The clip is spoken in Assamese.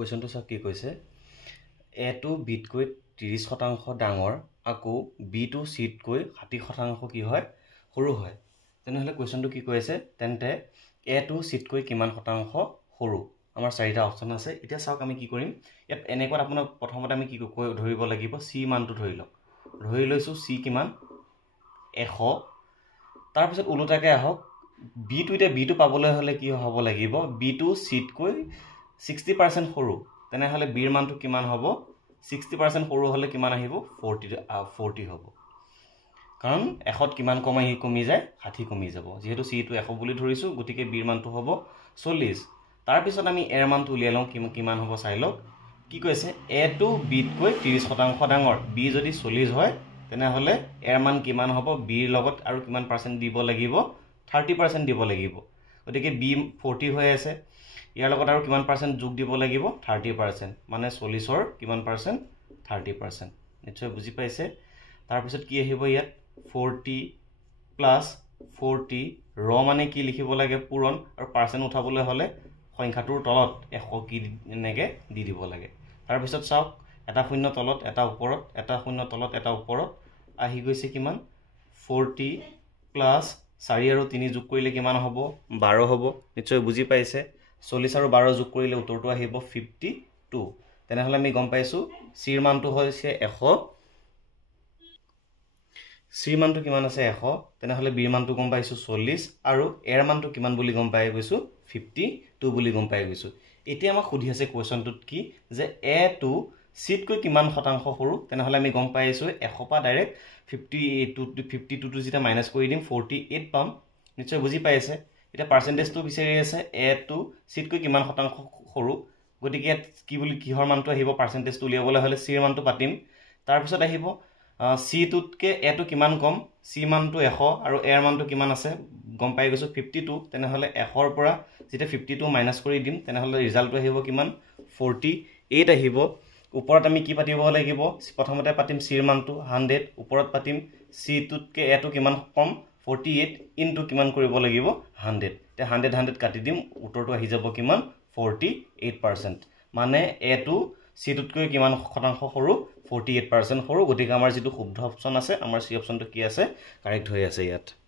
কুৱেশ্যনটো চাওক কি কৈছে এটো বিতকৈ 30% ডাঙৰ আকৌ বিটো সিতকৈ 60% কি হয় সৰু হয় তেনেহলে কুৱেশ্যনটো কি কৈছে তেন্তে এটো সিতকৈ কিমান শতাংশ সৰু আমাৰ চাৰিটা অপচন আছে এতিয়া চাওক আমি কি কৰিম ইয়াত এনেকৈ আপোনাক প্ৰথমতে আমি কি ধৰিব লাগিব সি মানটো ধৰি লওক ধৰি লৈছো সি কিমান 100 তাৰ পিছত উলটাকে আহক বিটো পাবলৈ হলে কি হ'ব লাগিব বিটো সিতকৈ 60% সৰু তেনেহলে বিৰ মানটো কিমান হ'ব 60% সৰু হলে কিমান আহিব 40 হ'ব কাৰণ 100 কিমান কমি যায় 60 কমি যাব যেহেতু সিটো 100 বুলি ধৰিছো গতিকে বিৰ মানটো হ'ব 40 তাৰ পিছত আমি এৰ মানটো উলিয়াই লওঁ কিমান হ'ব চাই লওক কি কৈছে এটো বিতকৈ 30% ডাঙৰ বি যদি 40 হয় তেনেহলে এৰ মান কিমান হ'ব বিৰ লগত আৰু কিমান পাৰ্সেন্ট দিব লাগিব 30% দিব লাগিব গতিকে বি 40 হৈ আছে ইয়াৰ লগত আৰু কিমান পাৰ্সেন্ট যোগ দিব লাগিব 30% মানে 40 ৰ কিমান পাৰ্সেন্ট 30% নিশ্চয় বুজি পাইছে তাৰ পিছত কি আহিব ইয়াত 40 প্লাস 40 ৰ মানে কি লিখিব লাগে পূৰণ আৰু পাৰ্সেন্ট উঠাবলৈ হলে সংখ্যাটোৰ তলত 100 কি এনেকে দি দিব লাগে তাৰ পিছত চাওক এটা শূন্য তলত এটা ওপৰত এটা শূন্য তলত এটা ওপৰত আহি গৈছে কিমান 40 প্লাস 4 আৰু 3 যোগ কৰিলে কিমান হ'ব 12 হ'ব নিশ্চয় বুজি পাইছে 40 আৰু 12 যোগ কৰিলে উত্তৰটো আহিব 52 তেনেহলে আমি গম পাইছো সিৰ মানটো হৈছে 100 সিৰ মানটো কিমান আছে 100 তেনেহলে বিৰ মানটো গম পাইছো 40 আৰু এৰ মানটো কিমান বুলি গম পাই গৈছো 52 বুলি গম পাই গৈছো এতিয়া আমাক সুধি আছে কোৱেশ্যনটোত কি যে এটো সিতকৈ কিমান শতাংশ সৰু তেনেহলে আমি গম পাইছো 100 পা ডাইৰেক্ট 52 টো যেটা মাইনাস কৰি দিম 48 পাম নিশ্চয় বুজি পাইছে এটা পাৰ্সেন্টেজটো বিচাৰি আছে এটো সিতকৈ কিমান শতাংশ সৰু গতিকে কি বুলি কিহৰ মানটো আহিব পাৰ্সেন্টেজটো উলিয়াবলৈ হলে সিৰ মানটো পাতিম তাৰ পিছত আহিব সি টুতকে এটো কিমান কম সি মানটো 100 আৰু এৰ মানটো কিমান আছে গম পাই গৈছো 52 তেনেহলে 100 ৰ পৰা যেটা 52 মাইনাস কৰি দিম তেনেহলে ৰিজাল্টটো আহিব কিমান 48 আহিব ওপৰত আমি কি পাতিব লাগিব প্ৰথমতে পাতিম সিৰ মানটো 100 ওপৰত পাতিম সি টুতকে এটো কিমান কম 48 ইনটু কিমান কৰিব লাগিব 100 তে 100 কাটি দিম উত্তৰটো আহি যাব কিমান 48% মানে এটো সিটুতকৈ কিমান শতাংশ সৰু 48% সৰু গতিকে আমাৰ যেটো শুদ্ধ অপচন আছে আমাৰ সি অপচনটো কি আছে কাৰেক্ট হৈ আছে ইয়াত